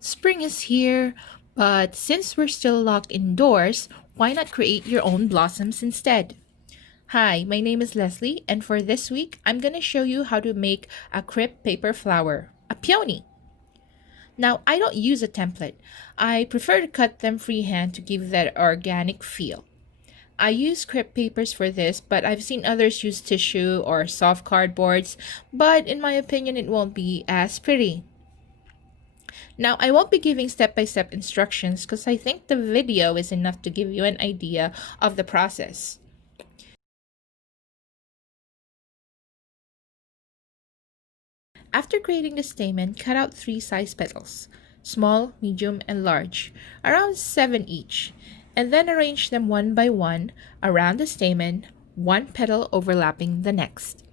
Spring is here, but since we're still locked indoors, why not create your own blossoms instead? Hi, my name is Leslie, and for this week, I'm going to show you how to make a crepe paper flower, a peony. Now, I don't use a template. I prefer to cut them freehand to give that organic feel. I use crepe papers for this, but I've seen others use tissue or soft cardboards, but in my opinion, it won't be as pretty. Now, I won't be giving step-by-step instructions because I think the video is enough to give you an idea of the process. After creating the stamen, cut out 3 size petals, small, medium, and large, around 7 each, and then arrange them one by one around the stamen, one petal overlapping the next.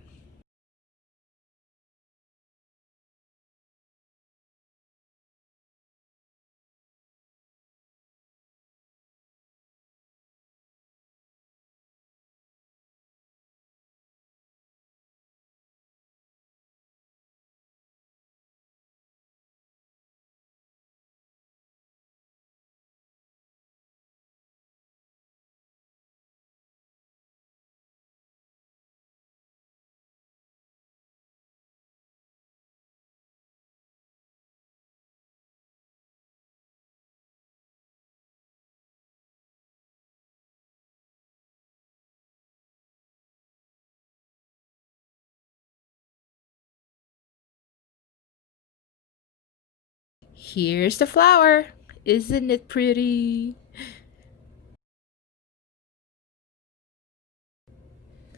Here's the flower! Isn't it pretty?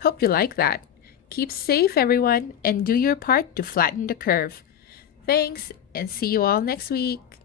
Hope you like that. Keep safe, everyone, and do your part to flatten the curve. Thanks, and see you all next week.